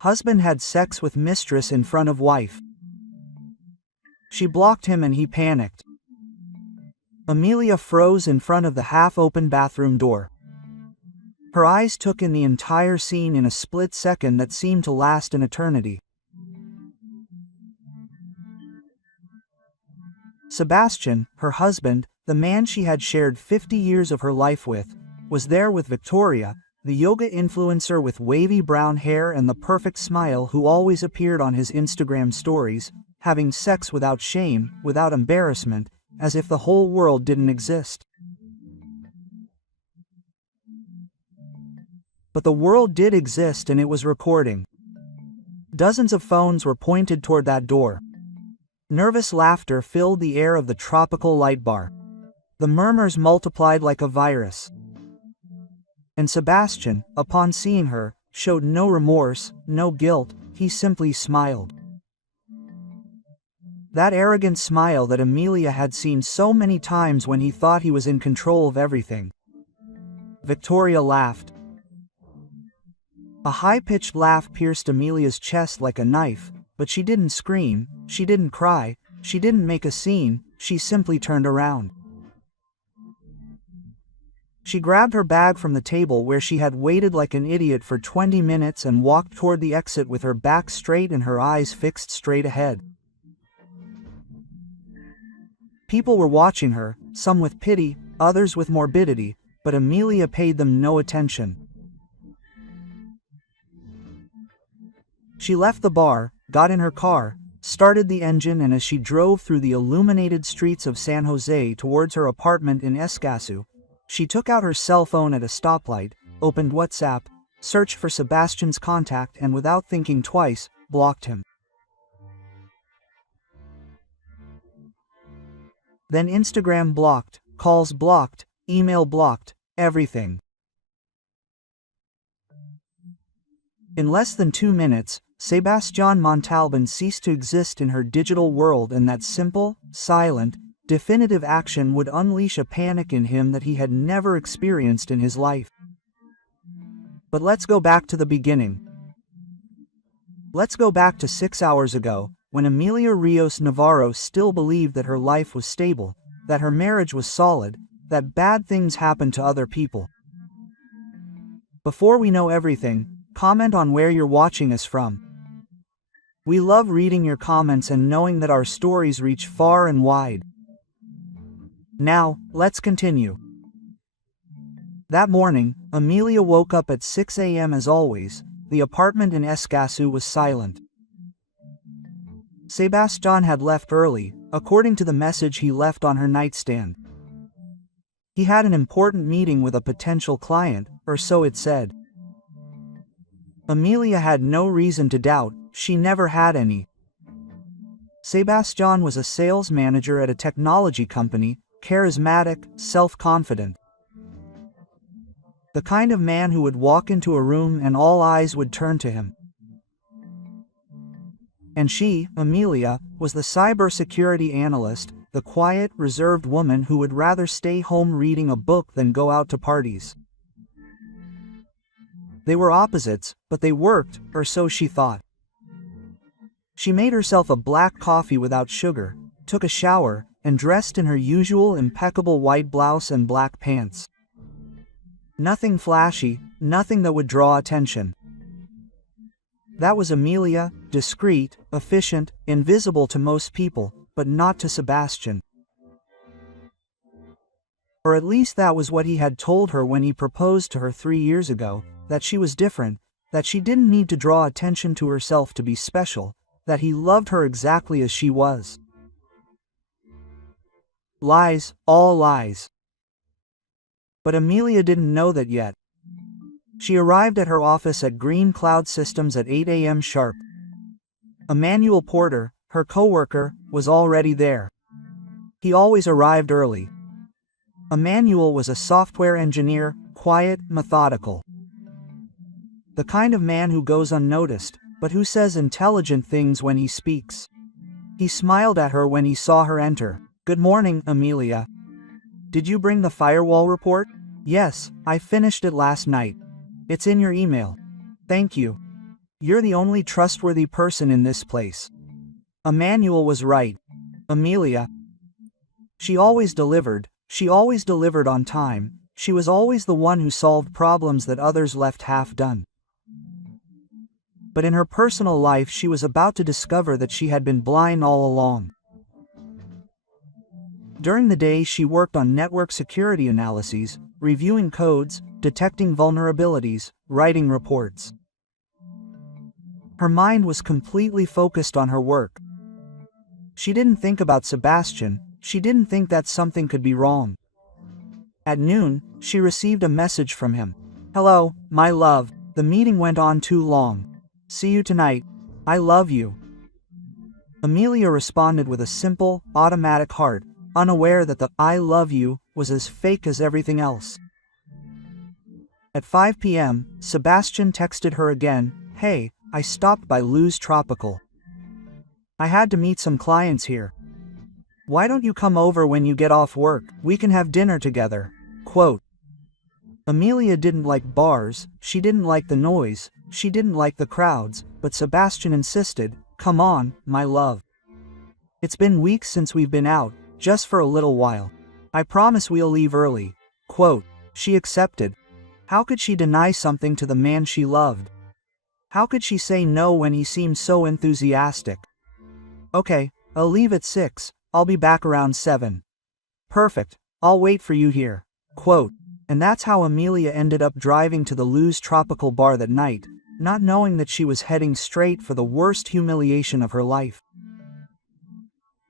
Husband had sex with mistress in front of wife. She blocked him and he panicked. Amelia froze in front of the half-open bathroom door. Her eyes took in the entire scene in a split second that seemed to last an eternity. Sebastian, her husband, the man she had shared 50 years of her life with, was there with Victoria, the yoga influencer with wavy brown hair and the perfect smile who always appeared on his Instagram stories, having sex without shame, without embarrassment, as if the whole world didn't exist. But the world did exist and it was recording. Dozens of phones were pointed toward that door. Nervous laughter filled the air of the tropical light bar. The murmurs multiplied like a virus. And Sebastian, upon seeing her, showed no remorse, no guilt, he simply smiled. That arrogant smile that Amelia had seen so many times when he thought he was in control of everything. Victoria laughed. A high-pitched laugh pierced Amelia's chest like a knife, but she didn't scream, she didn't cry, she didn't make a scene, she simply turned around. She grabbed her bag from the table where she had waited like an idiot for 20 minutes and walked toward the exit with her back straight and her eyes fixed straight ahead. People were watching her, some with pity, others with morbidity, but Amelia paid them no attention. She left the bar, got in her car, started the engine, and as she drove through the illuminated streets of San Jose towards her apartment in Escazú, she took out her cell phone at a stoplight, opened WhatsApp, searched for Sebastian's contact and without thinking twice, blocked him. Then Instagram blocked, calls blocked, email blocked, everything. In less than 2 minutes, Sebastian Montalban ceased to exist in her digital world, and that simple, silent, definitive action would unleash a panic in him that he had never experienced in his life. But let's go back to the beginning. Let's go back to 6 hours ago, when Amelia Rios Navarro still believed that her life was stable, that her marriage was solid, that bad things happened to other people. Before we know everything, comment on where you're watching us from. We love reading your comments and knowing that our stories reach far and wide. Now, let's continue. That morning, Amelia woke up at 6 a.m. as always. The apartment in Escazú was silent. Sebastian had left early, according to the message he left on her nightstand. He had an important meeting with a potential client, or so it said. Amelia had no reason to doubt, she never had any. Sebastian was a sales manager at a technology company, charismatic, self-confident. The kind of man who would walk into a room and all eyes would turn to him. And she, Amelia, was the cybersecurity analyst, the quiet, reserved woman who would rather stay home reading a book than go out to parties. They were opposites, but they worked, or so she thought. She made herself a black coffee without sugar, took a shower, and dressed in her usual impeccable white blouse and black pants. Nothing flashy, nothing that would draw attention. That was Amelia, discreet, efficient, invisible to most people, but not to Sebastian. Or at least that was what he had told her when he proposed to her 3 years ago, that she was different, that she didn't need to draw attention to herself to be special, that he loved her exactly as she was. Lies, all lies. But Amelia didn't know that yet. She arrived at her office at Green Cloud Systems at 8 a.m. sharp. Emmanuel Porter, her co-worker, was already there. He always arrived early. Emmanuel was a software engineer, quiet, methodical. The kind of man who goes unnoticed, but who says intelligent things when he speaks. He smiled at her when he saw her enter. "Good morning, Amelia. Did you bring the firewall report?" "Yes, I finished it last night. It's in your email." "Thank you." You're the only trustworthy person in this place. Emmanuel was right. Amelia. She always delivered on time, she was always the one who solved problems that others left half done. But in her personal life she was about to discover that she had been blind all along. During the day she worked on network security analyses, reviewing codes, detecting vulnerabilities, writing reports. Her mind was completely focused on her work. She didn't think about Sebastian, she didn't think that something could be wrong. At noon, she received a message from him. Hello, my love, the meeting went on too long. See you tonight. I love you. Amelia responded with a simple, automatic heart, unaware that the I love you was as fake as everything else. At 5 p.m., Sebastian texted her again, Hey, I stopped by Lou's Tropical. I had to meet some clients here. Why don't you come over when you get off work? We can have dinner together. Quote. Amelia didn't like bars, she didn't like the noise, she didn't like the crowds, but Sebastian insisted, Come on, my love. It's been weeks since we've been out, just for a little while. I promise we'll leave early. Quote. She accepted. How could she deny something to the man she loved? How could she say no when he seemed so enthusiastic? Okay, I'll leave at 6, I'll be back around 7. Perfect, I'll wait for you here. Quote. And that's how Amelia ended up driving to the Lou's Tropical bar that night, not knowing that she was heading straight for the worst humiliation of her life.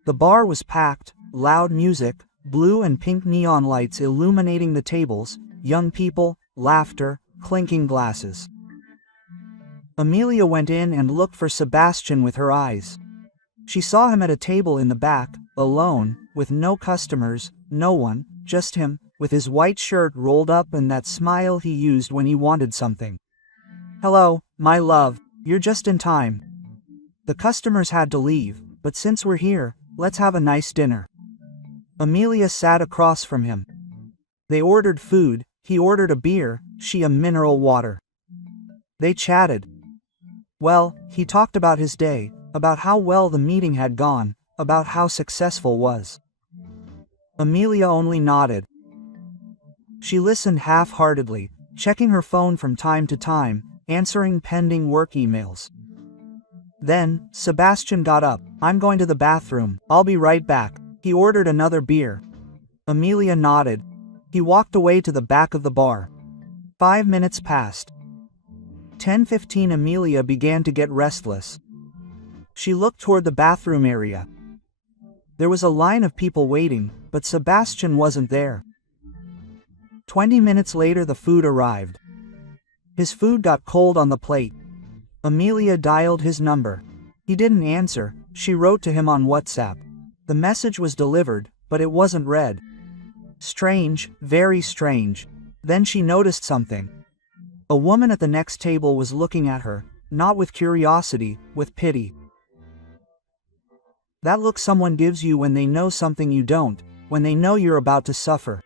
The bar was packed, loud music, blue and pink neon lights illuminating the tables, young people, laughter, clinking glasses. Amelia went in and looked for Sebastian with her eyes. She saw him at a table in the back, alone, with no customers, no one, just him, with his white shirt rolled up and that smile he used when he wanted something. Hello, my love, you're just in time. The customers had to leave, but since we're here, let's have a nice dinner. Amelia sat across from him. They ordered food, he ordered a beer, she a mineral water. They chatted. Well, he talked about his day, about how well the meeting had gone, about how successful was. Amelia only nodded. She listened half-heartedly, checking her phone from time to time, answering pending work emails. Then, Sebastian got up. I'm going to the bathroom, I'll be right back. He ordered another beer. Amelia nodded. He walked away to the back of the bar. 5 minutes passed. 10:15 Amelia began to get restless. She looked toward the bathroom area. There was a line of people waiting, but Sebastian wasn't there. 20 minutes later the food arrived. His food got cold on the plate. Amelia dialed his number. He didn't answer, she wrote to him on WhatsApp. The message was delivered, but it wasn't read. Strange, very strange. Then she noticed something. A woman at the next table was looking at her, not with curiosity, with pity. That look someone gives you when they know something you don't, when they know you're about to suffer.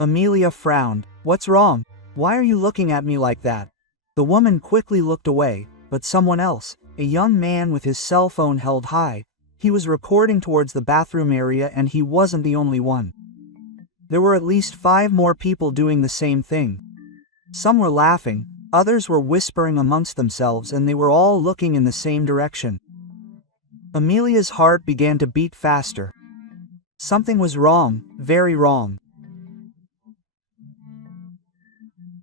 Amelia frowned. What's wrong? Why are you looking at me like that? The woman quickly looked away, but someone else, a young man with his cell phone held high, he was recording towards the bathroom area and he wasn't the only one. There were at least 5 more people doing the same thing. Some were laughing, others were whispering amongst themselves and they were all looking in the same direction. Amelia's heart began to beat faster. Something was wrong, very wrong.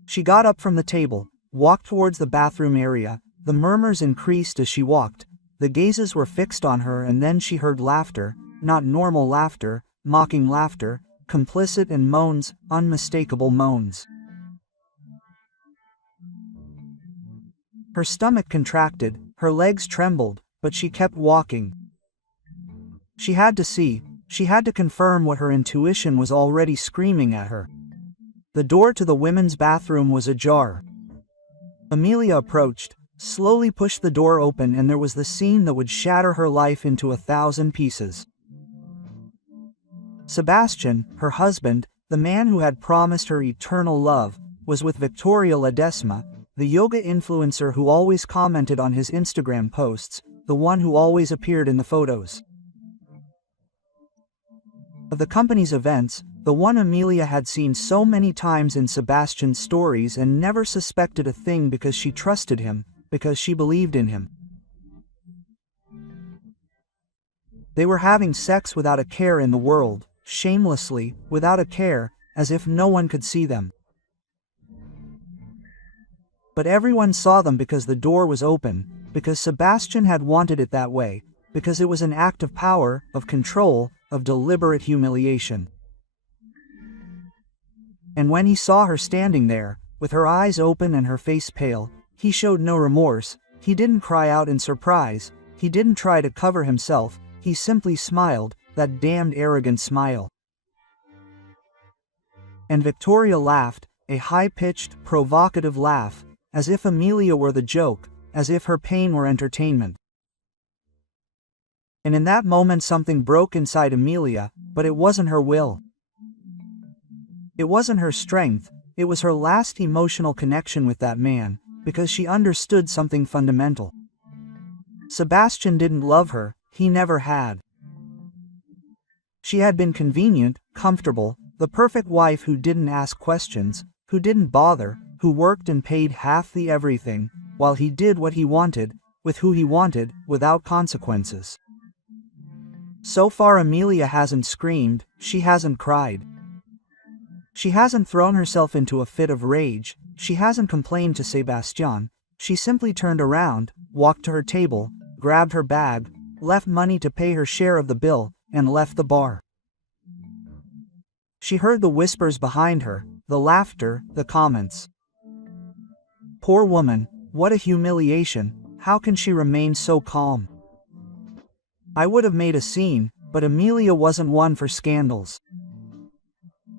She got up from the table, walked towards the bathroom area. The murmurs increased as she walked. The gazes were fixed on her and then she heard laughter, not normal laughter, mocking laughter, complicit and moans, unmistakable moans. Her stomach contracted, her legs trembled, but she kept walking. She had to see, she had to confirm what her intuition was already screaming at her. The door to the women's bathroom was ajar. Amelia approached, slowly pushed the door open and there was the scene that would shatter her life into 1,000 pieces. Sebastian, her husband, the man who had promised her eternal love, was with Victoria Ledesma, the yoga influencer who always commented on his Instagram posts, the one who always appeared in the photos of the company's events, the one Amelia had seen so many times in Sebastian's stories and never suspected a thing because she trusted him, because she believed in him. They were having sex without a care in the world, shamelessly, without a care, as if no one could see them. But everyone saw them because the door was open, because Sebastian had wanted it that way, because it was an act of power, of control, of deliberate humiliation. And when he saw her standing there, with her eyes open and her face pale, he showed no remorse, he didn't cry out in surprise, he didn't try to cover himself, he simply smiled, that damned arrogant smile. And Victoria laughed, a high-pitched, provocative laugh, as if Amelia were the joke, as if her pain were entertainment. And in that moment something broke inside Amelia, but it wasn't her will. It wasn't her strength, it was her last emotional connection with that man, because she understood something fundamental. Sebastian didn't love her, he never had. She had been convenient, comfortable, the perfect wife who didn't ask questions, who didn't bother, who worked and paid half the everything, while he did what he wanted, with who he wanted, without consequences. So far Amelia hasn't screamed, she hasn't cried. She hasn't thrown herself into a fit of rage, she hasn't complained to Sebastian, she simply turned around, walked to her table, grabbed her bag, left money to pay her share of the bill, and left the bar. She heard the whispers behind her, the laughter, the comments. Poor woman, what a humiliation, how can she remain so calm? I would have made a scene, but Amelia wasn't one for scandals.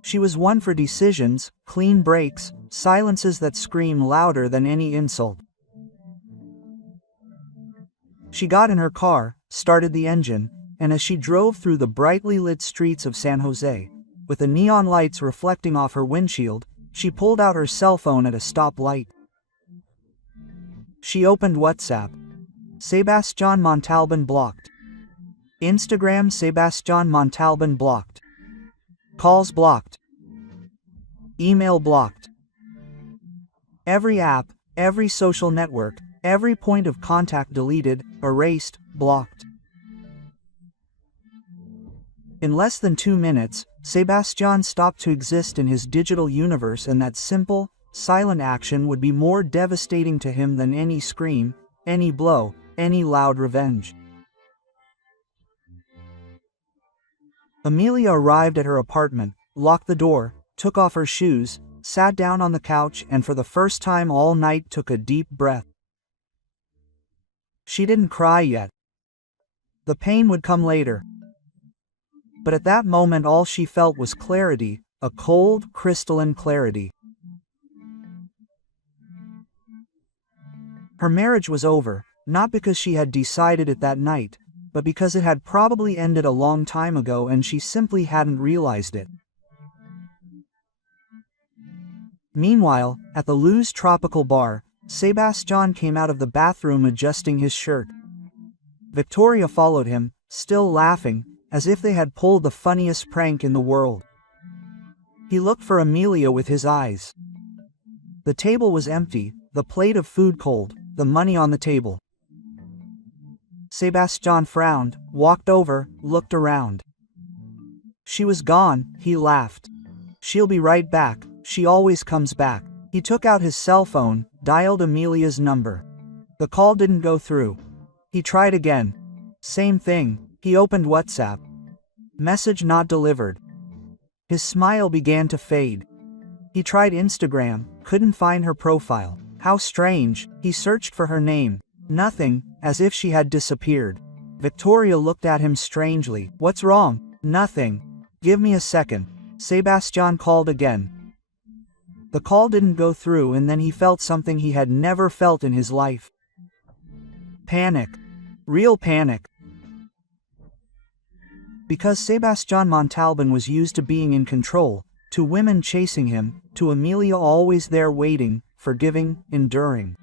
She was one for decisions, clean breaks, silences that scream louder than any insult. She got in her car, started the engine, and as she drove through the brightly lit streets of San Jose, with the neon lights reflecting off her windshield, she pulled out her cell phone at a stoplight. She opened WhatsApp. Sebastian Montalban blocked. Instagram Sebastian Montalban blocked. Calls blocked. Email blocked. Every app, every social network, every point of contact deleted, erased, blocked. In less than 2 minutes, Sebastian stopped to exist in his digital universe, and that simple, silent action would be more devastating to him than any scream, any blow, any loud revenge. Amelia arrived at her apartment, locked the door, took off her shoes, sat down on the couch, and for the first time all night took a deep breath. She didn't cry yet. The pain would come later. But at that moment all she felt was clarity, a cold, crystalline clarity. Her marriage was over, not because she had decided it that night, but because it had probably ended a long time ago and she simply hadn't realized it. Meanwhile, at the Luz Tropical Bar, Sebastian came out of the bathroom adjusting his shirt. Victoria followed him, still laughing, as if they had pulled the funniest prank in the world. He looked for Amelia with his eyes. The table was empty, the plate of food cold, the money on the table. Sebastian frowned, walked over, looked around. She was gone, he laughed. She'll be right back, she always comes back. He took out his cell phone, dialed Amelia's number. The call didn't go through. He tried again. Same thing, he opened WhatsApp. Message not delivered. His smile began to fade. He tried Instagram, couldn't find her profile. How strange, he searched for her name. Nothing, as if she had disappeared. Victoria looked at him strangely. What's wrong? Nothing. Give me a second. Sebastian called again. The call didn't go through, and then he felt something he had never felt in his life. Panic. Real panic. Because Sebastian Montalban was used to being in control, to women chasing him, to Amelia always there waiting, forgiving, enduring.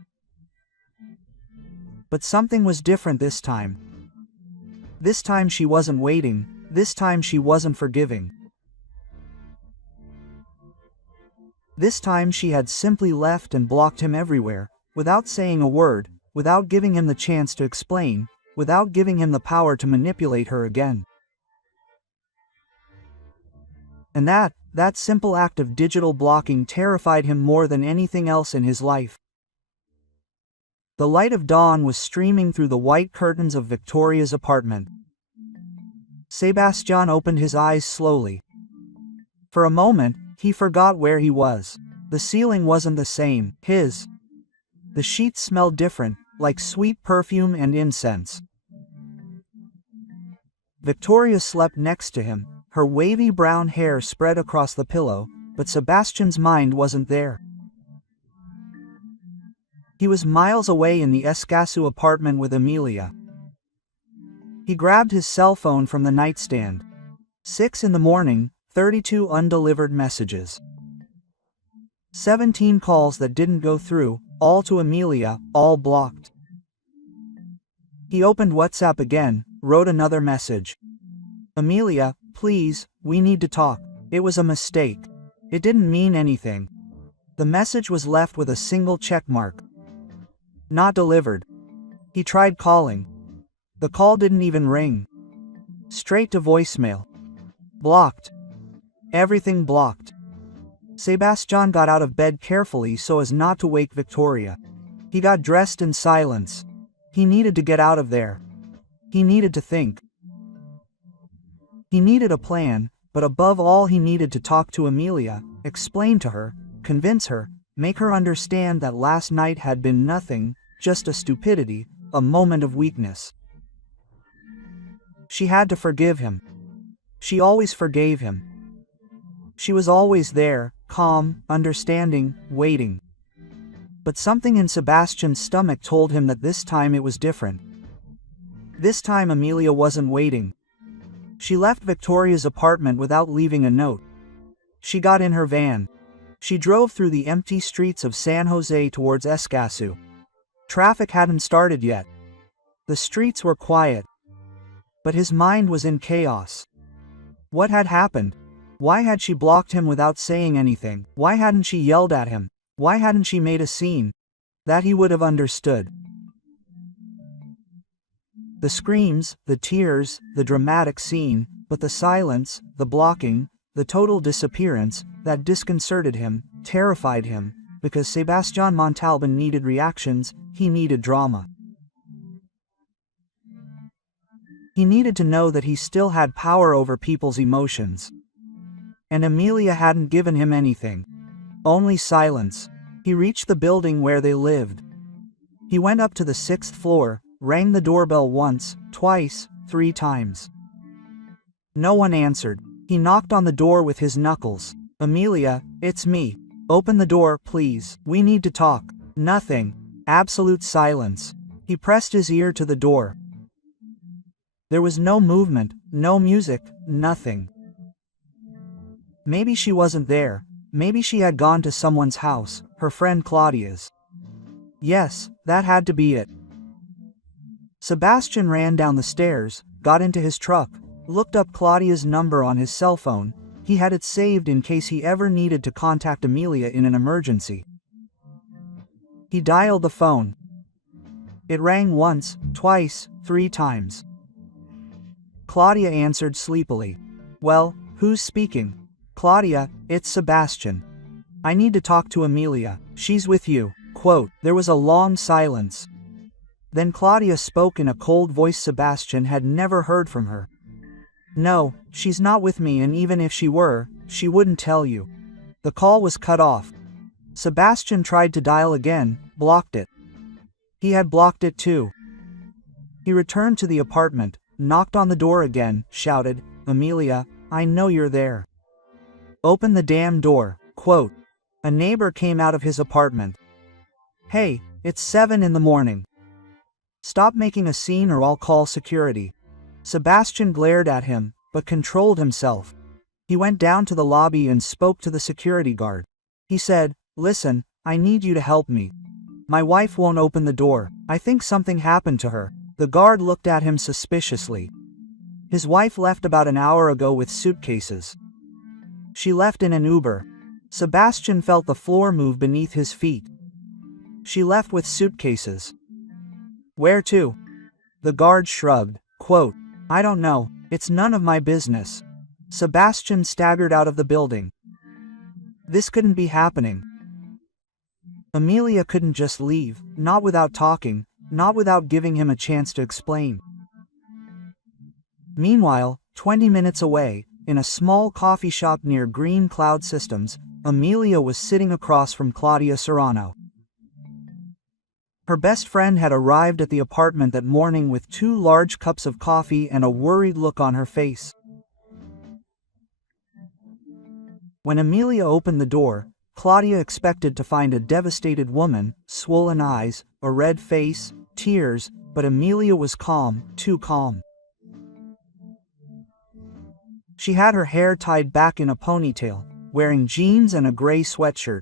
But something was different this time. This time she wasn't waiting, this time she wasn't forgiving. This time she had simply left and blocked him everywhere, without saying a word, without giving him the chance to explain, without giving him the power to manipulate her again. And that simple act of digital blocking terrified him more than anything else in his life. The light of dawn was streaming through the white curtains of Victoria's apartment. Sebastian opened his eyes slowly. For a moment, he forgot where he was. The ceiling wasn't the same, the sheets smelled different, like sweet perfume and incense. Victoria slept next to him, her wavy brown hair spread across the pillow, but Sebastian's mind wasn't there. He was miles away in the Escassu apartment with Amelia. He grabbed his cell phone from the nightstand. 6 in the morning, 32 undelivered messages. 17 calls that didn't go through, all to Amelia, all blocked. He opened WhatsApp again, wrote another message. Amelia, please, we need to talk. It was a mistake. It didn't mean anything. The message was left with a single check mark. Not delivered. He tried calling. The call didn't even ring. Straight to voicemail. Blocked. Everything blocked. Sebastian got out of bed carefully so as not to wake Victoria. He got dressed in silence. He needed to get out of there. He needed to think. He needed a plan, but above all he needed to talk to Amelia, explain to her, convince her, make her understand that last night had been nothing, just a stupidity, a moment of weakness. She had to forgive him. She always forgave him. She was always there, calm, understanding, waiting. But something in Sebastian's stomach told him that this time it was different. This time Amelia wasn't waiting. She left Victoria's apartment without leaving a note. She got in her van. She drove through the empty streets of San Jose towards Escassu. Traffic hadn't started yet. The streets were quiet. But his mind was in chaos. What had happened? Why had she blocked him without saying anything? Why hadn't she yelled at him? Why hadn't she made a scene? That he would have understood. The screams, the tears, the dramatic scene, but the silence, the blocking, the total disappearance, that disconcerted him, terrified him, because Sebastian Montalban needed reactions, he needed drama. He needed to know that he still had power over people's emotions. And Amelia hadn't given him anything. Only silence. He reached the building where they lived. He went up to the 6th floor, rang the doorbell once, twice, 3 times. No one answered. He knocked on the door with his knuckles. Amelia, it's me. Open the door, please. We need to talk. Nothing. Absolute silence. He pressed his ear to the door. There was no movement, no music, nothing. Maybe she wasn't there. Maybe she had gone to someone's house, her friend Claudia's. Yes, that had to be it. Sebastian ran down the stairs, got into his truck, looked up Claudia's number on his cell phone. He had it saved in case he ever needed to contact Amelia in an emergency. He dialed the phone. It rang once, twice, 3 times. Claudia answered sleepily. Well, who's speaking? Claudia, it's Sebastian. I need to talk to Amelia. She's with you. Quote, there was a long silence. Then Claudia spoke in a cold voice Sebastian had never heard from her. No, she's not with me, and even if she were, she wouldn't tell you. The call was cut off. Sebastian tried to dial again, blocked it. He had blocked it too. He returned to the apartment, knocked on the door again, shouted, Amelia, I know you're there. Open the damn door. Quote. A neighbor came out of his apartment. Hey, it's 7 in the morning. Stop making a scene or I'll call security. Sebastian glared at him, but controlled himself. He went down to the lobby and spoke to the security guard. He said, "Listen, I need you to help me. My wife won't open the door. I think something happened to her." The guard looked at him suspiciously. His wife left about an hour ago with suitcases. She left in an Uber. Sebastian felt the floor move beneath his feet. She left with suitcases. Where to? The guard shrugged. Quote, "I don't know. It's none of my business." Sebastian staggered out of the building. This couldn't be happening. Amelia couldn't just leave, not without talking, not without giving him a chance to explain. Meanwhile, 20 minutes away, in a small coffee shop near Green Cloud Systems, Amelia was sitting across from Claudia Serrano. Her best friend had arrived at the apartment that morning with 2 large cups of coffee and a worried look on her face. When Amelia opened the door, Claudia expected to find a devastated woman, swollen eyes, a red face, tears, but Amelia was calm, too calm. She had her hair tied back in a ponytail, wearing jeans and a gray sweatshirt.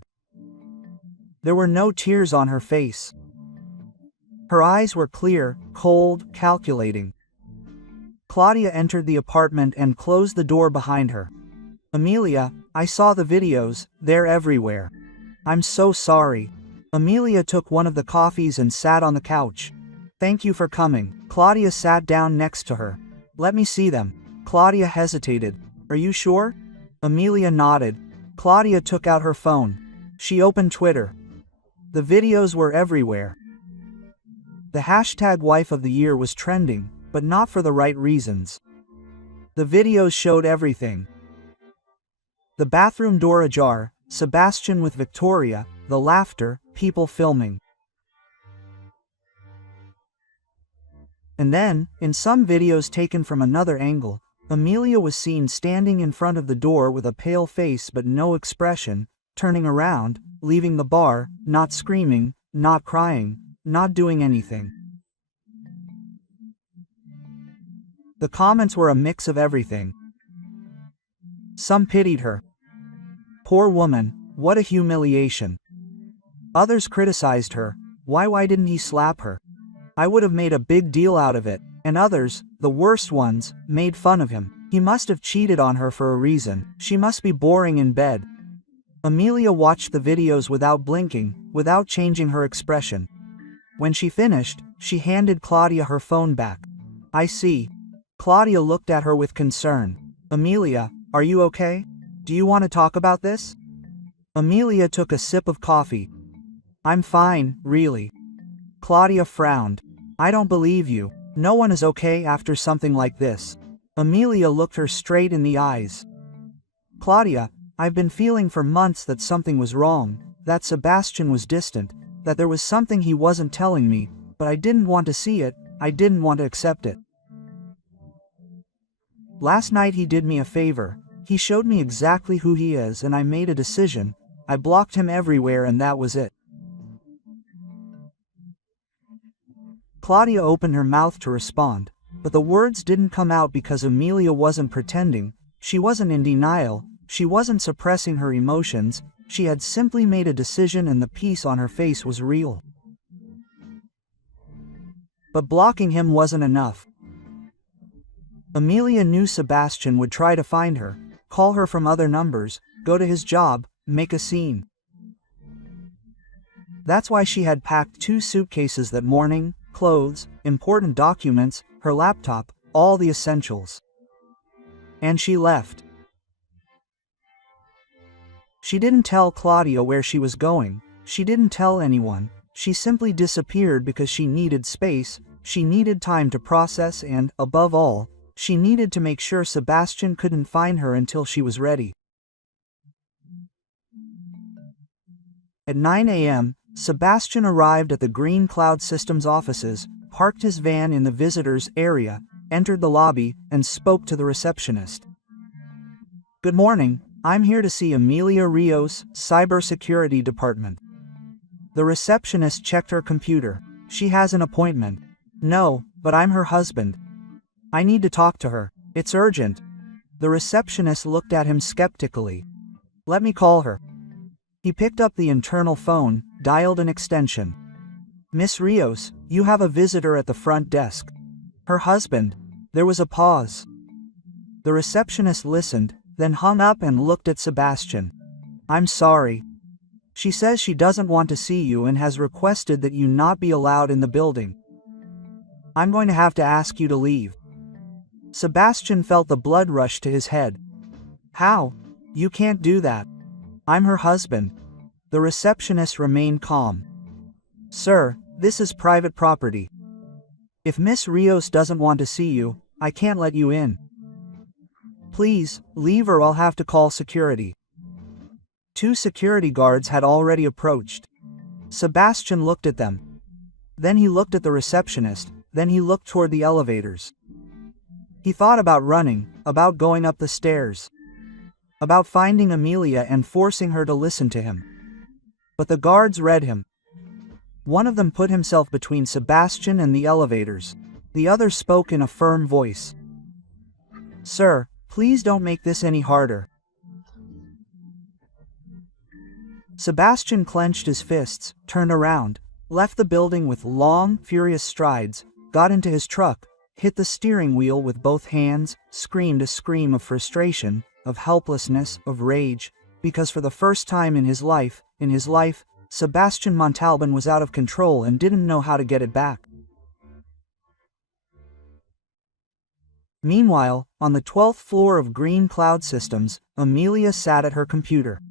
There were no tears on her face. Her eyes were clear, cold, calculating. Claudia entered the apartment and closed the door behind her. "Amelia, I saw the videos, they're everywhere. I'm so sorry." Amelia took one of the coffees and sat on the couch. "Thank you for coming." Claudia sat down next to her. "Let me see them." Claudia hesitated. "Are you sure?" Amelia nodded. Claudia took out her phone. She opened Twitter. The videos were everywhere. The hashtag wife of the year was trending, but not for the right reasons. The videos showed everything. The bathroom door ajar, Sebastian with Victoria, the laughter, people filming. And then, in some videos taken from another angle, Amelia was seen standing in front of the door with a pale face but no expression, turning around, leaving the bar, not screaming, not crying, not doing anything. The comments were a mix of everything. Some pitied her. "Poor woman, what a humiliation." Others criticized her. Why didn't he slap her? I would have made a big deal out of it." And others, the worst ones, made fun of him. He must have cheated on her for a reason. She must be boring in bed. Amelia watched the videos without blinking, without changing her expression. When she finished, she handed Claudia her phone back. "I see." Claudia looked at her with concern. "Amelia, are you okay? Do you want to talk about this?" Amelia took a sip of coffee. "I'm fine, really." Claudia frowned. "I don't believe you. No one is okay after something like this." Amelia looked her straight in the eyes. "Claudia, I've been feeling for months that something was wrong, that Sebastian was distant, that there was something he wasn't telling me, but I didn't want to see it, I didn't want to accept it. Last night he did me a favor. He showed me exactly who he is and I made a decision. I blocked him everywhere and that was it." Claudia opened her mouth to respond, but the words didn't come out because Amelia wasn't pretending, she wasn't in denial, she wasn't suppressing her emotions, she had simply made a decision and the peace on her face was real. But blocking him wasn't enough. Amelia knew Sebastian would try to find her, call her from other numbers, go to his job, make a scene. That's why she had packed 2 suitcases that morning, clothes, important documents, her laptop, all the essentials. And she left. She didn't tell Claudia where she was going, she didn't tell anyone, she simply disappeared because she needed space, she needed time to process and, above all, she needed to make sure Sebastian couldn't find her until she was ready. At 9 a.m., Sebastian arrived at the Green Cloud Systems offices, parked his van in the visitors area, entered the lobby, and spoke to the receptionist. "Good morning, I'm here to see Amelia Rios, Cybersecurity Department." The receptionist checked her computer. "She has an appointment." "No, but I'm her husband. I need to talk to her. It's urgent." The receptionist looked at him skeptically. "Let me call her." He picked up the internal phone, dialed an extension. "Miss Rios, you have a visitor at the front desk. Her husband." There was a pause. The receptionist listened, then hung up and looked at Sebastian. "I'm sorry. She says she doesn't want to see you and has requested that you not be allowed in the building. I'm going to have to ask you to leave." Sebastian felt the blood rush to his head. "How? You can't do that. I'm her husband." The receptionist remained calm. "Sir, this is private property. If Miss Rios doesn't want to see you, I can't let you in. Please, leave or I'll have to call security." 2 security guards had already approached. Sebastian looked at them. Then he looked at the receptionist, then he looked toward the elevators. He thought about running, about going up the stairs, about finding Amelia and forcing her to listen to him. But the guards read him. One of them put himself between Sebastian and the elevators. The other spoke in a firm voice. "Sir, please don't make this any harder." Sebastian clenched his fists, turned around, left the building with long, furious strides, got into his truck, hit the steering wheel with both hands, screamed a scream of frustration, of helplessness, of rage, because for the first time in his life, Sebastian Montalban was out of control and didn't know how to get it back. Meanwhile, on the 12th floor of Green Cloud Systems, Amelia sat at her computer.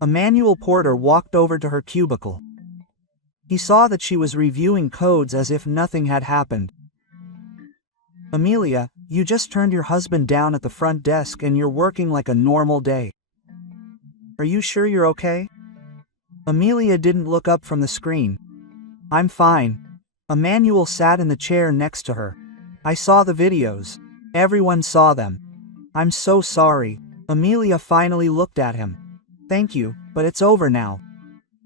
Emmanuel Porter walked over to her cubicle. He saw that she was reviewing codes as if nothing had happened. "Amelia, you just turned your husband down at the front desk and you're working like a normal day. Are you sure you're okay?" Amelia didn't look up from the screen. "I'm fine." Emmanuel sat in the chair next to her. "I saw the videos. Everyone saw them. I'm so sorry." Amelia finally looked at him. "Thank you, but it's over now.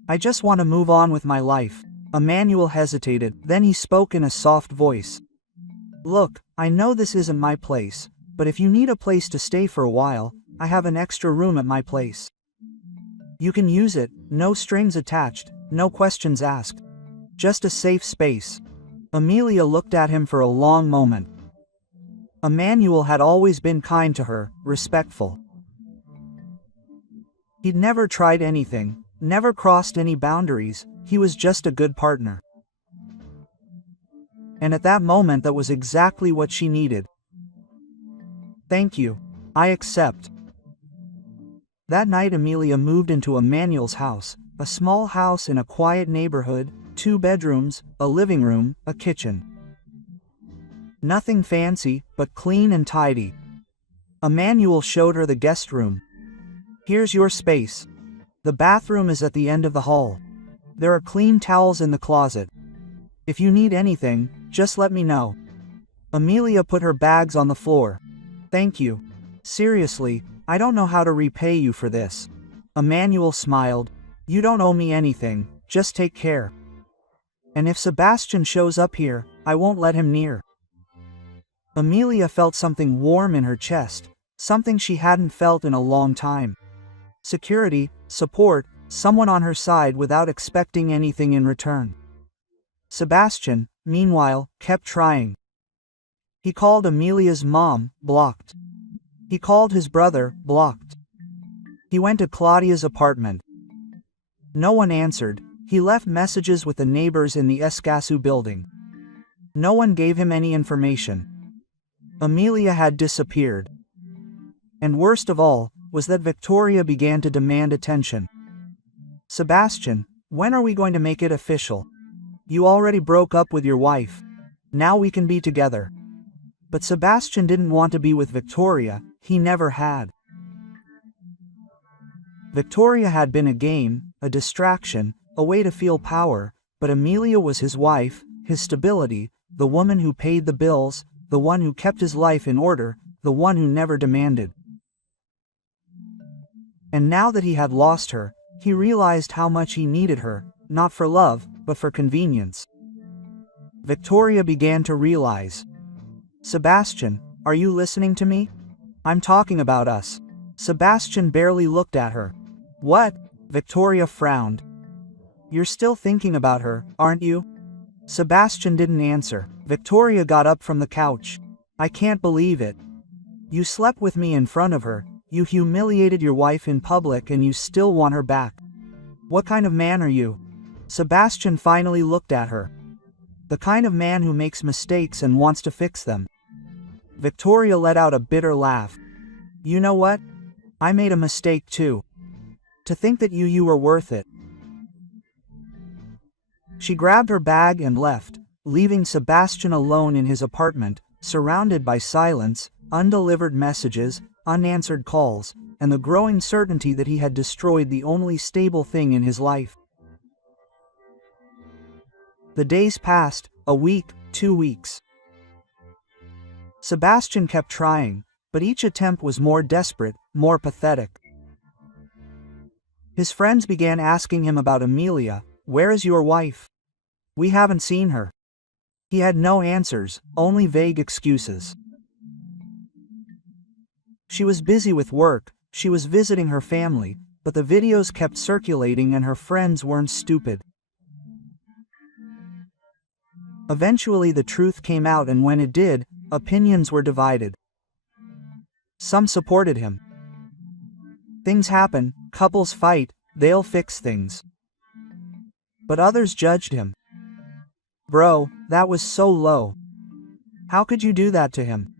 I just want to move on with my life." Emmanuel hesitated, then he spoke in a soft voice. "Look, I know this isn't my place, but if you need a place to stay for a while, I have an extra room at my place. You can use it, no strings attached, no questions asked. Just a safe space." Amelia looked at him for a long moment. Emmanuel had always been kind to her, respectful. He'd never tried anything, never crossed any boundaries, he was just a good partner. And at that moment that was exactly what she needed. "Thank you. I accept." That night Amelia moved into Emmanuel's house, a small house in a quiet neighborhood, 2 bedrooms, a living room, a kitchen. Nothing fancy, but clean and tidy. Emmanuel showed her the guest room. "Here's your space. The bathroom is at the end of the hall. There are clean towels in the closet. If you need anything, just let me know." Amelia put her bags on the floor. "Thank you. Seriously, I don't know how to repay you for this." Emmanuel smiled. "You don't owe me anything, just take care. And if Sebastian shows up here, I won't let him near." Amelia felt something warm in her chest, something she hadn't felt in a long time. Security, support, someone on her side without expecting anything in return. Sebastian, meanwhile, kept trying. He called Amelia's mom, blocked. He called his brother, blocked. He went to Claudia's apartment. No one answered. He left messages with the neighbors in the Escassu building. No one gave him any information. Amelia had disappeared. And worst of all, was that Victoria began to demand attention. "Sebastian, when are we going to make it official? You already broke up with your wife. Now we can be together." But Sebastian didn't want to be with Victoria, he never had. Victoria had been a game, a distraction, a way to feel power, but Amelia was his wife, his stability, the woman who paid the bills, the one who kept his life in order, the one who never demanded. And now that he had lost her, he realized how much he needed her, not for love, but for convenience. Victoria began to realize. "Sebastian, Are you listening to me? I'm talking about us. Sebastian barely looked at her. What? Victoria frowned. You're still thinking about her, aren't you? Sebastian didn't answer. Victoria got up from the couch. I can't believe it. You slept with me in front of her, you humiliated your wife in public, and you still want her back. What kind of man are you? Sebastian finally looked at her. The kind of man who makes mistakes and wants to fix them. Victoria let out a bitter laugh. You know what? I made a mistake too. To think that you were worth it. She grabbed her bag and left, leaving Sebastian alone in his apartment, surrounded by silence, undelivered messages, unanswered calls, and the growing certainty that he had destroyed the only stable thing in his life. The days passed, a week, 2 weeks. Sebastian kept trying, but each attempt was more desperate, more pathetic. His friends began asking him about Amelia. Where is your wife? We haven't seen her. He had no answers, only vague excuses. She was busy with work, she was visiting her family, but the videos kept circulating and her friends weren't stupid. Eventually the truth came out, and when it did, opinions were divided. Some supported him. Things happen, couples fight, they'll fix things. But others judged him. Bro, that was so low. How could you do that to him?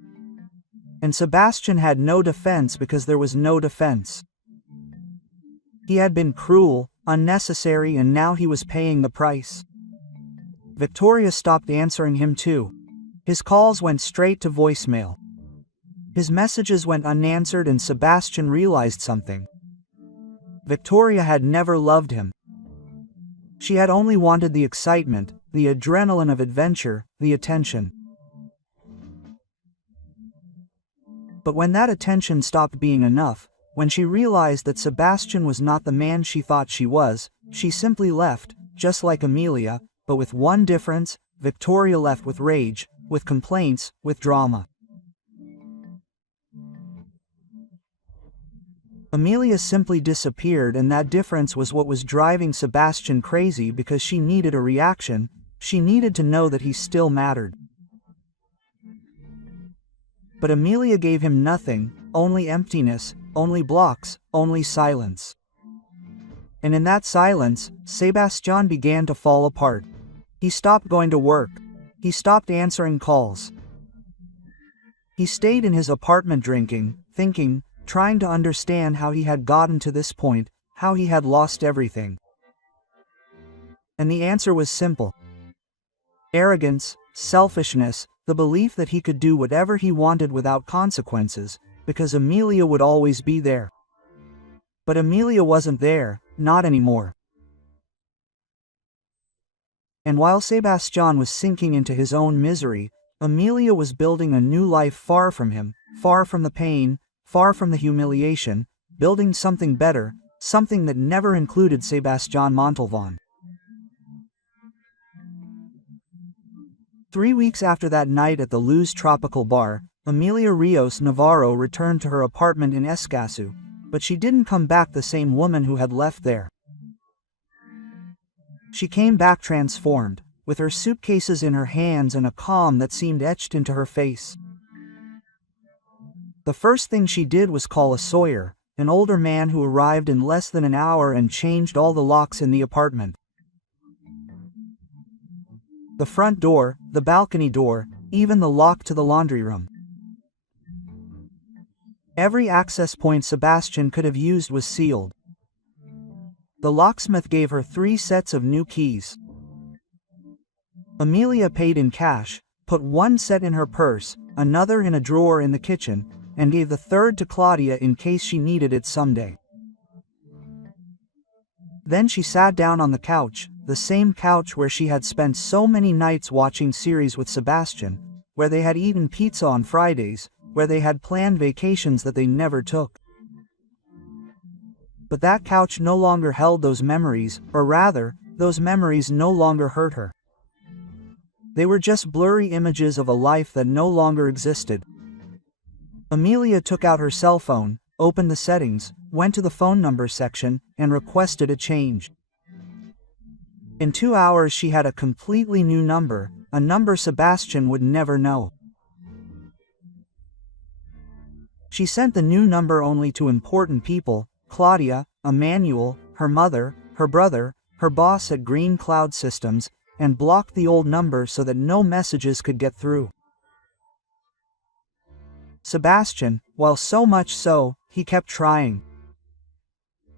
And Sebastian had no defense because there was no defense. He had been cruel, unnecessary, and now he was paying the price. Victoria stopped answering him too. His calls went straight to voicemail. His messages went unanswered, and Sebastian realized something. Victoria had never loved him. She had only wanted the excitement, the adrenaline of adventure, the attention. But when that attention stopped being enough, when she realized that Sebastian was not the man she thought she was, she simply left, just like Amelia, but with one difference: Victoria left with rage, with complaints, with drama. Amelia simply disappeared, and that difference was what was driving Sebastian crazy, because she needed a reaction, she needed to know that he still mattered. But Amelia gave him nothing, only emptiness, only blocks, only silence. And in that silence, Sebastian began to fall apart. He stopped going to work. He stopped answering calls. He stayed in his apartment drinking, thinking, trying to understand how he had gotten to this point, how he had lost everything. And the answer was simple. Arrogance, selfishness, the belief that he could do whatever he wanted without consequences, because Amelia would always be there. But Amelia wasn't there, not anymore. And while Sebastian was sinking into his own misery, Amelia was building a new life far from him, far from the pain, far from the humiliation, building something better, something that never included Sebastian Montalvan. 3 weeks after that night at the Luz Tropical Bar, Amelia Rios Navarro returned to her apartment in Escazú, but she didn't come back the same woman who had left there. She came back transformed, with her suitcases in her hands and a calm that seemed etched into her face. The first thing she did was call a Sawyer, an older man who arrived in less than an hour and changed all the locks in the apartment. The front door, the balcony door, even the lock to the laundry room. Every access point Sebastian could have used was sealed. The locksmith gave her 3 sets of new keys. Amelia paid in cash, put 1 set in her purse, another in a drawer in the kitchen, and gave the 3rd to Claudia in case she needed it someday. Then she sat down on the couch, the same couch where she had spent so many nights watching series with Sebastian, where they had eaten pizza on Fridays, where they had planned vacations that they never took. But that couch no longer held those memories, or rather, those memories no longer hurt her. They were just blurry images of a life that no longer existed. Amelia took out her cell phone, opened the settings, went to the phone number section, and requested a change. In 2 hours she had a completely new number, a number Sebastian would never know. She sent the new number only to important people: Claudia, Emmanuel, her mother, her brother, her boss at Green Cloud Systems, and blocked the old number so that no messages could get through. Sebastian, well, so much so, he kept trying.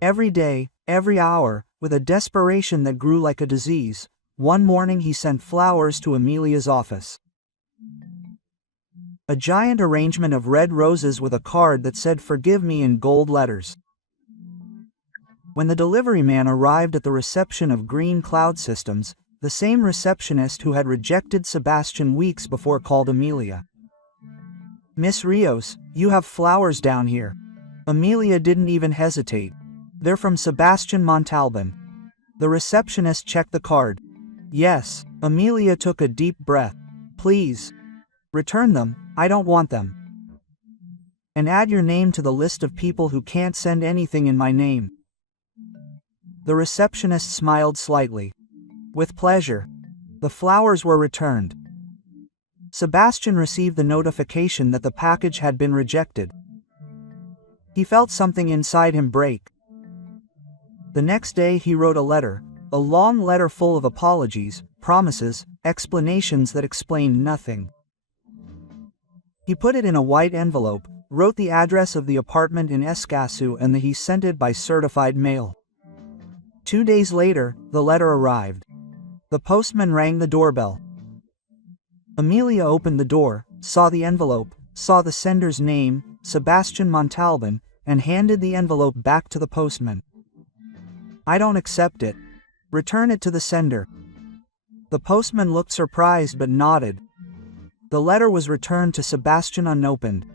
Every day, every hour, with a desperation that grew like a disease, one morning he sent flowers to Amelia's office. A giant arrangement of red roses with a card that said "Forgive me" in gold letters. When the delivery man arrived at the reception of Green Cloud Systems, the same receptionist who had rejected Sebastian weeks before called Amelia. "Miss Rios, you have flowers down here." Amelia didn't even hesitate. "They're from Sebastian Montalban." The receptionist checked the card. "Yes." Amelia took a deep breath. "Please. Return them, I don't want them. And add your name to the list of people who can't send anything in my name." The receptionist smiled slightly. "With pleasure." The flowers were returned. Sebastian received the notification that the package had been rejected. He felt something inside him break. The next day he wrote a letter, a long letter full of apologies, promises, explanations that explained nothing. He put it in a white envelope, wrote the address of the apartment in Escazú, and he sent it by certified mail. 2 days later, the letter arrived. The postman rang the doorbell. Amelia opened the door, saw the envelope, saw the sender's name, Sebastian Montalban, and handed the envelope back to the postman. "I don't accept it. Return it to the sender." The postman looked surprised but nodded. The letter was returned to Sebastian unopened.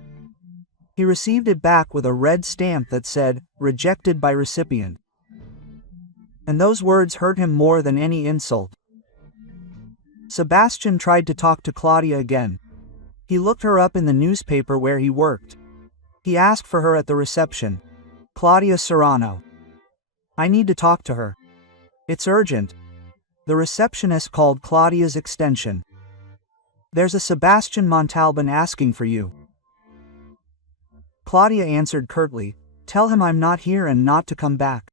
He received it back with a red stamp that said, "Rejected by recipient." And those words hurt him more than any insult. Sebastian tried to talk to Claudia again. He looked her up in the newspaper where he worked. He asked for her at the reception. "Claudia Serrano. I need to talk to her. It's urgent." The receptionist called Claudia's extension. "There's a Sebastian Montalban asking for you." Claudia answered curtly, "Tell him I'm not here and not to come back."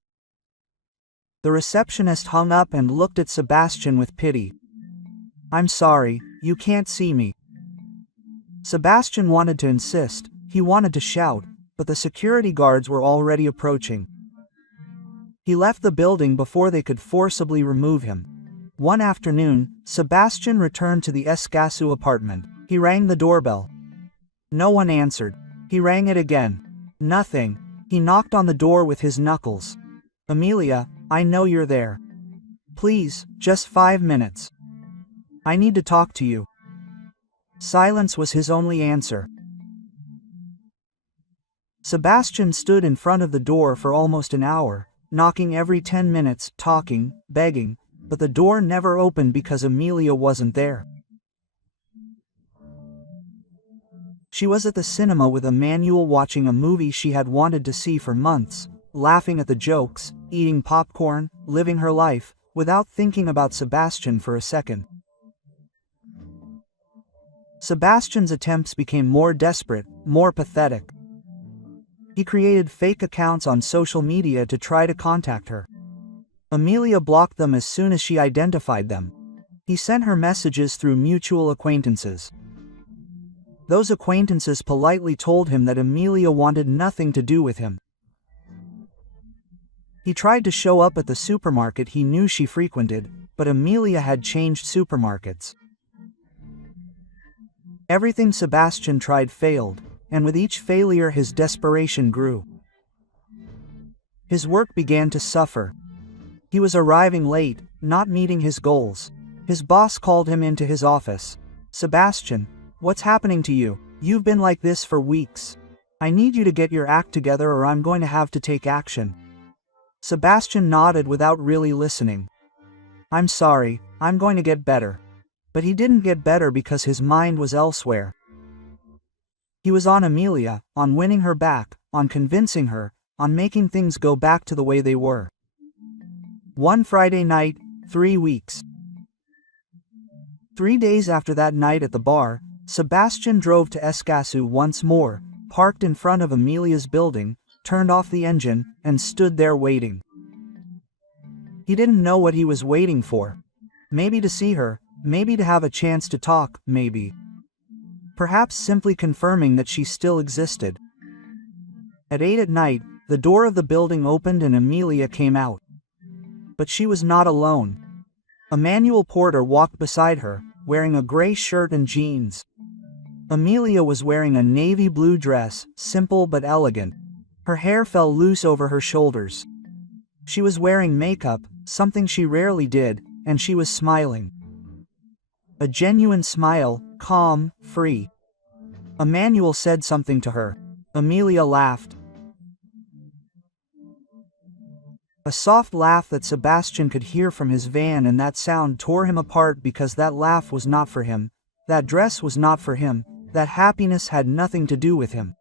The receptionist hung up and looked at Sebastian with pity. "I'm sorry, you can't see me." Sebastian wanted to insist, he wanted to shout, but the security guards were already approaching. He left the building before they could forcibly remove him. One afternoon, Sebastian returned to the Escazú apartment. He rang the doorbell. No one answered. He rang it again. Nothing. He knocked on the door with his knuckles. "Amelia, I know you're there. Please, just 5 minutes. I need to talk to you." Silence was his only answer. Sebastian stood in front of the door for almost an hour, knocking every 10 minutes, talking, begging, but the door never opened because Amelia wasn't there. She was at the cinema with Emmanuel watching a movie she had wanted to see for months, laughing at the jokes, eating popcorn, living her life, without thinking about Sebastian for a second. Sebastian's attempts became more desperate, more pathetic. He created fake accounts on social media to try to contact her. Amelia blocked them as soon as she identified them. He sent her messages through mutual acquaintances. Those acquaintances politely told him that Amelia wanted nothing to do with him. He tried to show up at the supermarket he knew she frequented, but Amelia had changed supermarkets. Everything Sebastian tried failed, and with each failure his desperation grew. His work began to suffer. He was arriving late, not meeting his goals. His boss called him into his office. "Sebastian, what's happening to you? You've been like this for weeks. I need you to get your act together or I'm going to have to take action." Sebastian nodded without really listening. "I'm sorry, I'm going to get better." But he didn't get better because his mind was elsewhere. He was on Amelia, on winning her back, on convincing her, on making things go back to the way they were. One Friday night, 3 weeks. 3 days after that night at the bar, Sebastian drove to Escazú once more, parked in front of Amelia's building, turned off the engine, and stood there waiting. He didn't know what he was waiting for. Maybe to see her, maybe to have a chance to talk, maybe. Perhaps simply confirming that she still existed. At 8 at night, the door of the building opened and Amelia came out. But she was not alone. A manual porter walked beside her, wearing a gray shirt and jeans. Amelia was wearing a navy blue dress, simple but elegant. Her hair fell loose over her shoulders. She was wearing makeup, something she rarely did, and she was smiling. A genuine smile, calm, free. Emmanuel said something to her. Amelia laughed. A soft laugh that Sebastian could hear from his van, and that sound tore him apart because that laugh was not for him. That dress was not for him. That happiness had nothing to do with him.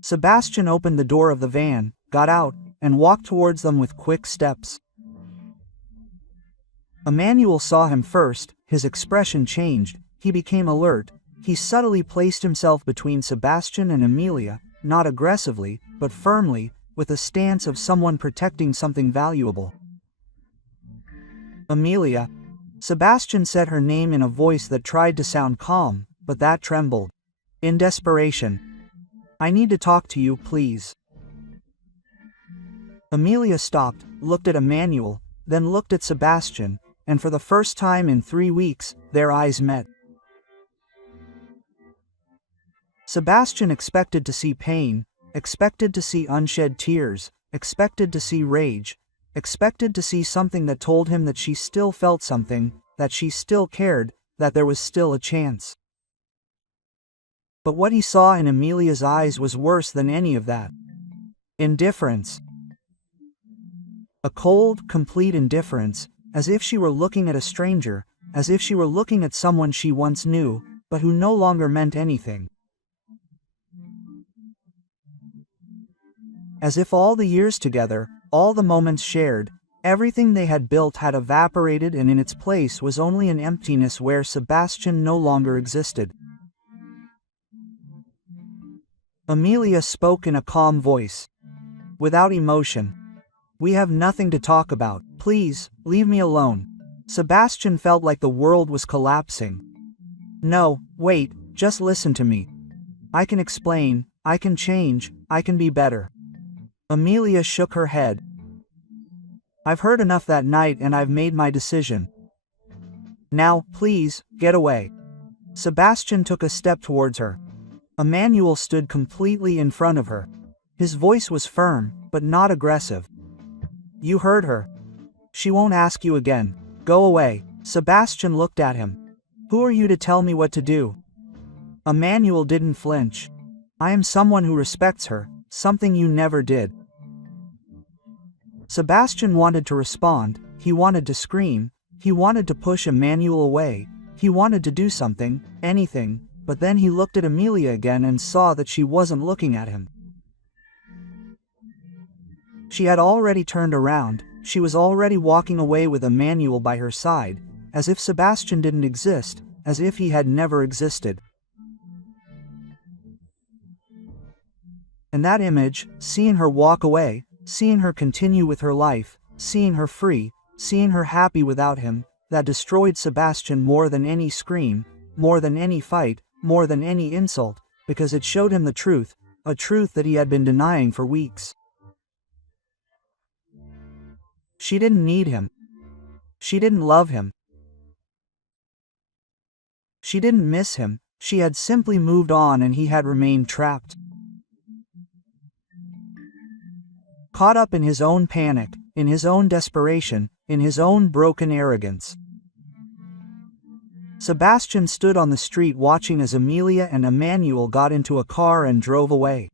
Sebastian opened the door of the van, got out, and walked towards them with quick steps. Emmanuel saw him first. His expression changed. He became alert. He subtly placed himself between Sebastian and Amelia, not aggressively, but firmly, with a stance of someone protecting something valuable. Amelia. Sebastian said her name in a voice that tried to sound calm, but that trembled. In desperation. I need to talk to you, please. Amelia stopped, looked at Emmanuel, then looked at Sebastian, and for the first time in 3 weeks, their eyes met. Sebastian expected to see pain, expected to see unshed tears, expected to see rage, expected to see something that told him that she still felt something, that she still cared, that there was still a chance. But what he saw in Amelia's eyes was worse than any of that. Indifference. A cold, complete indifference, as if she were looking at a stranger, as if she were looking at someone she once knew, but who no longer meant anything. As if all the years together, all the moments shared, everything they had built had evaporated, and in its place was only an emptiness where Sebastian no longer existed. Amelia spoke in a calm voice. Without emotion. We have nothing to talk about. Please, leave me alone. Sebastian felt like the world was collapsing. No, wait, just listen to me. I can explain, I can change, I can be better. Amelia shook her head. I've heard enough that night and I've made my decision. Now, please, get away. Sebastian took a step towards her. Emmanuel stood completely in front of her. His voice was firm, but not aggressive. You heard her. She won't ask you again. Go away. Sebastian looked at him. Who are you to tell me what to do? Emmanuel didn't flinch. I am someone who respects her, something you never did. Sebastian wanted to respond, he wanted to scream, he wanted to push Emmanuel away, he wanted to do something, anything, but then he looked at Amelia again and saw that she wasn't looking at him. She had already turned around, she was already walking away with Emmanuel by her side, as if Sebastian didn't exist, as if he had never existed. And that image, seeing her walk away, seeing her continue with her life, seeing her free, seeing her happy without him, that destroyed Sebastian more than any scream, more than any fight, more than any insult, because it showed him the truth, a truth that he had been denying for weeks. She didn't need him. She didn't love him. She didn't miss him, she had simply moved on and he had remained trapped. Caught up in his own panic, in his own desperation, in his own broken arrogance. Sebastian stood on the street watching as Amelia and Emmanuel got into a car and drove away.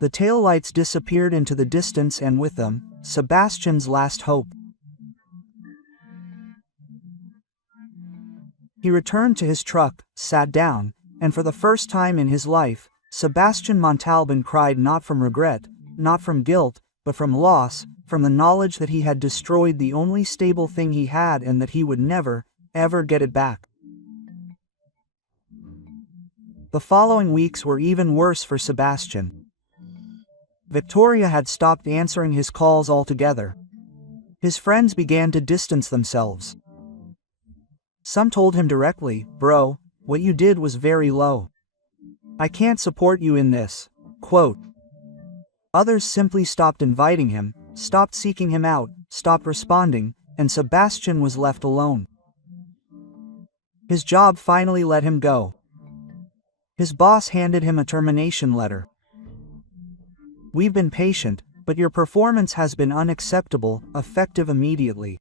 The taillights disappeared into the distance and with them, Sebastian's last hope. He returned to his truck, sat down, and for the first time in his life, Sebastian Montalban cried not from regret, not from guilt, but from loss, from the knowledge that he had destroyed the only stable thing he had and that he would never, ever get it back. The following weeks were even worse for Sebastian. Victoria had stopped answering his calls altogether. His friends began to distance themselves. Some told him directly, "Bro, what you did was very low. I can't support you in this." Quote. Others simply stopped inviting him, stopped seeking him out, stopped responding, and Sebastian was left alone. His job finally let him go. His boss handed him a termination letter. "We've been patient, but your performance has been unacceptable, effective immediately."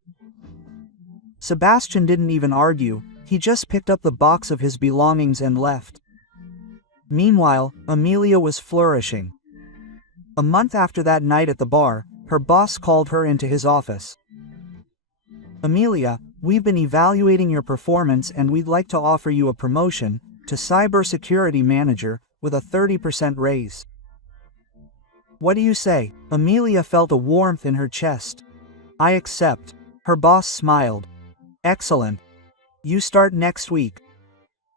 Sebastian didn't even argue, he just picked up the box of his belongings and left. Meanwhile, Amelia was flourishing. A month after that night at the bar, her boss called her into his office. "Amelia, we've been evaluating your performance and we'd like to offer you a promotion to cybersecurity manager with a 30% raise. What do you say?" Amelia felt a warmth in her chest. "I accept." Her boss smiled. "Excellent. You start next week."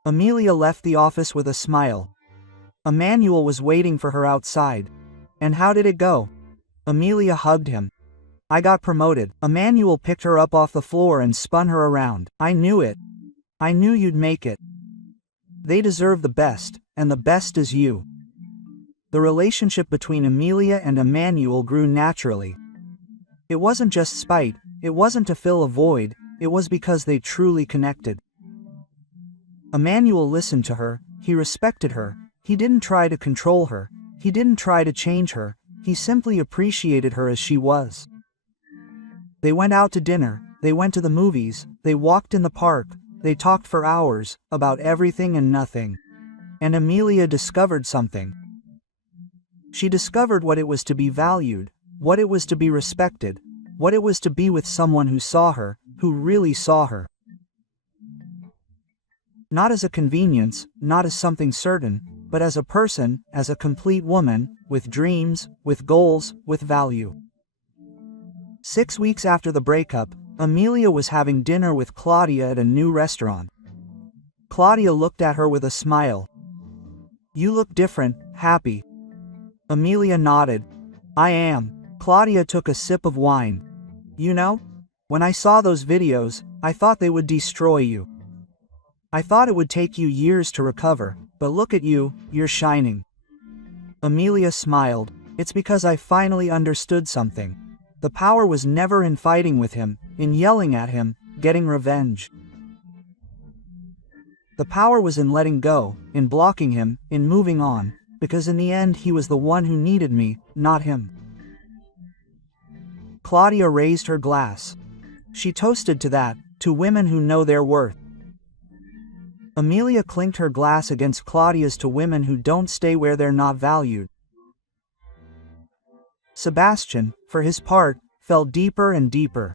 Amelia left the office with a smile. Emmanuel was waiting for her outside. "And how did it go?" Amelia hugged him. "I got promoted." Emmanuel picked her up off the floor and spun her around. "I knew it. I knew you'd make it. They deserve the best, and the best is you." The relationship between Amelia and Emmanuel grew naturally. It wasn't just spite, it wasn't to fill a void, it was because they truly connected. Emmanuel listened to her, he respected her, he didn't try to control her, he didn't try to change her, he simply appreciated her as she was. They went out to dinner, they went to the movies, they walked in the park, they talked for hours, about everything and nothing. And Amelia discovered something. She discovered what it was to be valued, what it was to be respected, what it was to be with someone who saw her, who really saw her. Not as a convenience, not as something certain, but as a person, as a complete woman, with dreams, with goals, with value. 6 weeks after the breakup, Amelia was having dinner with Claudia at a new restaurant. Claudia looked at her with a smile. "You look different, happy." Amelia nodded. "I am." Claudia took a sip of wine. "You know, when I saw those videos, I thought they would destroy you. I thought it would take you years to recover, but look at you, you're shining." Amelia smiled. "It's because I finally understood something. The power was never in fighting with him, in yelling at him, getting revenge. The power was in letting go, in blocking him, in moving on, because in the end he was the one who needed me, not him." Claudia raised her glass. She toasted to that, to women who know their worth. Amelia clinked her glass against Claudia's to women who don't stay where they're not valued. Sebastian, for his part, fell deeper and deeper.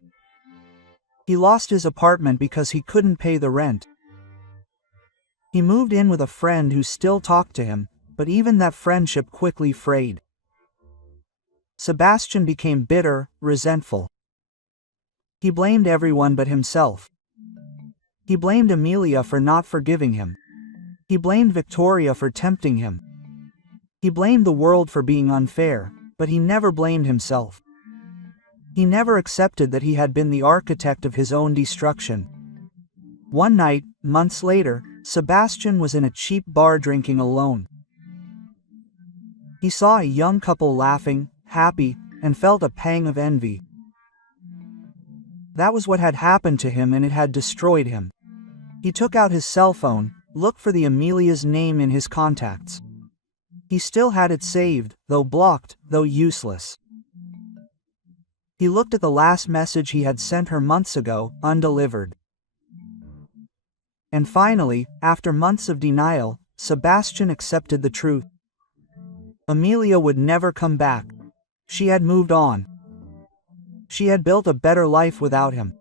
He lost his apartment because he couldn't pay the rent. He moved in with a friend who still talked to him, but even that friendship quickly frayed. Sebastian became bitter, resentful. He blamed everyone but himself. He blamed Amelia for not forgiving him. He blamed Victoria for tempting him. He blamed the world for being unfair, but he never blamed himself. He never accepted that he had been the architect of his own destruction. One night, months later, Sebastian was in a cheap bar drinking alone. He saw a young couple laughing, happy, and felt a pang of envy. That was what had happened to him, and it had destroyed him. He took out his cell phone, looked for the Amelia's name in his contacts. He still had it saved, though blocked, though useless. He looked at the last message he had sent her months ago, undelivered. And finally, after months of denial, Sebastian accepted the truth. Amelia would never come back. She had moved on. She had built a better life without him.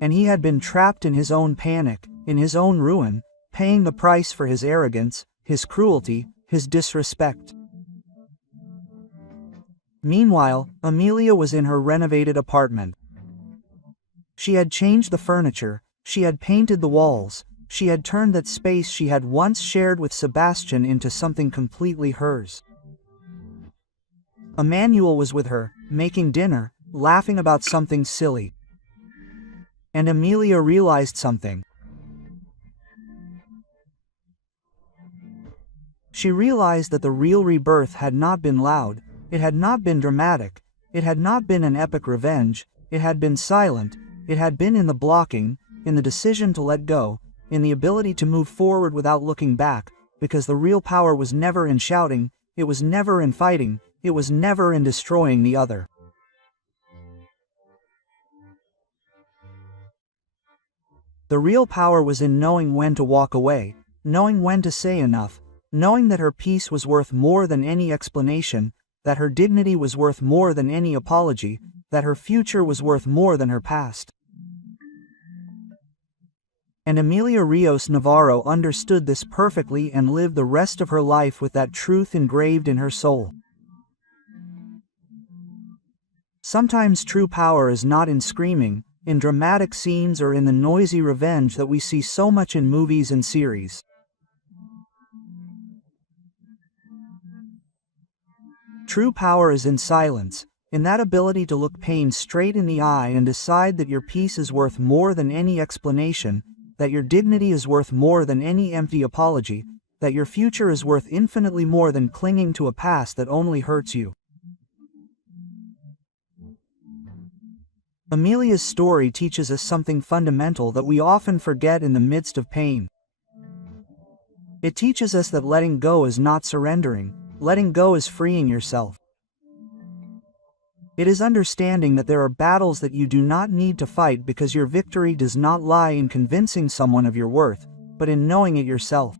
And he had been trapped in his own panic, in his own ruin, paying the price for his arrogance, his cruelty, his disrespect. Meanwhile, Amelia was in her renovated apartment. She had changed the furniture, she had painted the walls, she had turned that space she had once shared with Sebastian into something completely hers. Emmanuel was with her, making dinner, laughing about something silly. And Amelia realized something. She realized that the real rebirth had not been loud, it had not been dramatic, it had not been an epic revenge, it had been silent, it had been in the blocking, in the decision to let go, in the ability to move forward without looking back, because the real power was never in shouting, it was never in fighting, it was never in destroying the other. The real power was in knowing when to walk away, knowing when to say enough, knowing that her peace was worth more than any explanation, that her dignity was worth more than any apology, that her future was worth more than her past. And Amelia Rios Navarro understood this perfectly and lived the rest of her life with that truth engraved in her soul. Sometimes true power is not in screaming, in dramatic scenes, or in the noisy revenge that we see so much in movies and series. True power is in silence, in that ability to look pain straight in the eye and decide that your peace is worth more than any explanation, that your dignity is worth more than any empty apology, that your future is worth infinitely more than clinging to a past that only hurts you. Amelia's story teaches us something fundamental that we often forget in the midst of pain. It teaches us that letting go is not surrendering, letting go is freeing yourself. It is understanding that there are battles that you do not need to fight because your victory does not lie in convincing someone of your worth, but in knowing it yourself.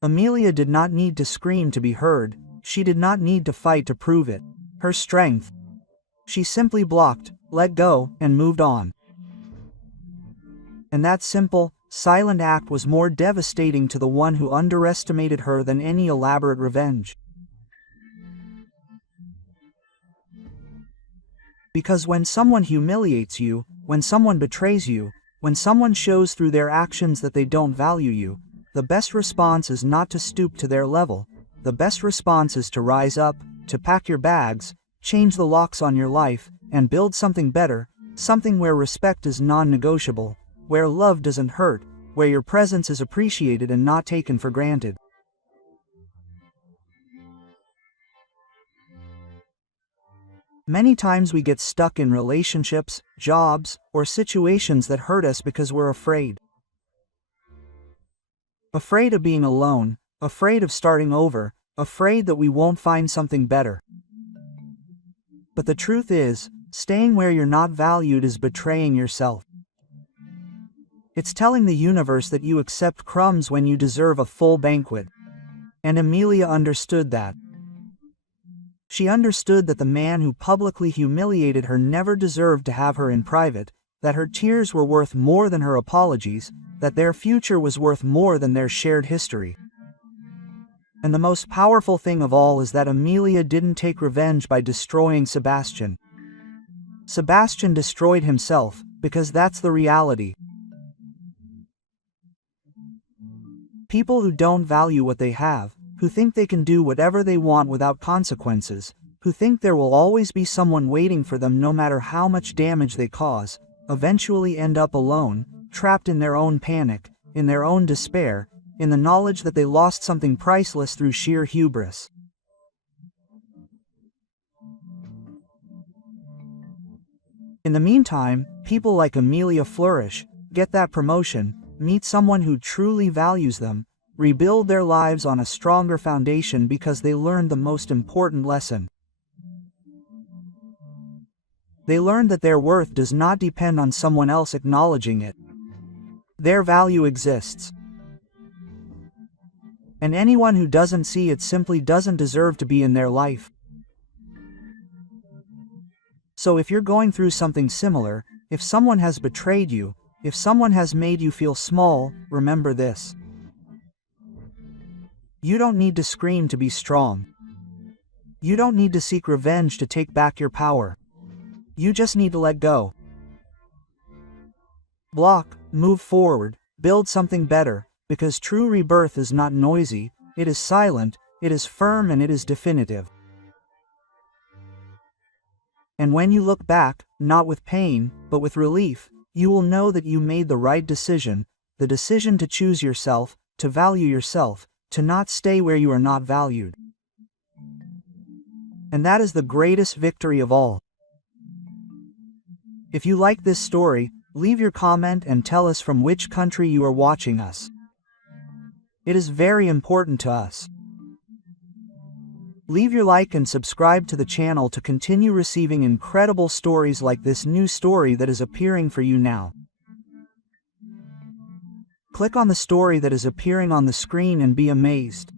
Amelia did not need to scream to be heard, she did not need to fight to prove it, her strength. She simply blocked, let go, and moved on. And that simple, silent act was more devastating to the one who underestimated her than any elaborate revenge. Because when someone humiliates you, when someone betrays you, when someone shows through their actions that they don't value you, the best response is not to stoop to their level, the best response is to rise up, to pack your bags, change the locks on your life, and build something better, something where respect is non-negotiable, where love doesn't hurt, where your presence is appreciated and not taken for granted. Many times we get stuck in relationships, jobs, or situations that hurt us because we're afraid. Afraid of being alone, afraid of starting over, afraid that we won't find something better. But the truth is, staying where you're not valued is betraying yourself. It's telling the universe that you accept crumbs when you deserve a full banquet. And Amelia understood that. She understood that the man who publicly humiliated her never deserved to have her in private, that her tears were worth more than her apologies, that their future was worth more than their shared history. And the most powerful thing of all is that Amelia didn't take revenge by destroying Sebastian. Sebastian destroyed himself, because that's the reality. People who don't value what they have, who think they can do whatever they want without consequences, who think there will always be someone waiting for them no matter how much damage they cause, eventually end up alone, trapped in their own panic, in their own despair, in the knowledge that they lost something priceless through sheer hubris. In the meantime, people like Amelia flourish, get that promotion, meet someone who truly values them, rebuild their lives on a stronger foundation because they learned the most important lesson. They learned that their worth does not depend on someone else acknowledging it. Their value exists. And anyone who doesn't see it simply doesn't deserve to be in their life. So if you're going through something similar, If someone has betrayed you, if someone has made you feel small, remember this. You don't need to scream to be strong. You don't need to seek revenge to take back your power. You just need to let go. Block, move forward, build something better, because true rebirth is not noisy, it is silent, it is firm, and it is definitive. And when you look back, not with pain, but with relief, you will know that you made the right decision, the decision to choose yourself, to value yourself, to not stay where you are not valued. And that is the greatest victory of all. If you like this story, leave your comment and tell us from which country you are watching us. It is very important to us. Leave your like and subscribe to the channel to continue receiving incredible stories like this new story that is appearing for you now. Click on the story that is appearing on the screen and be amazed.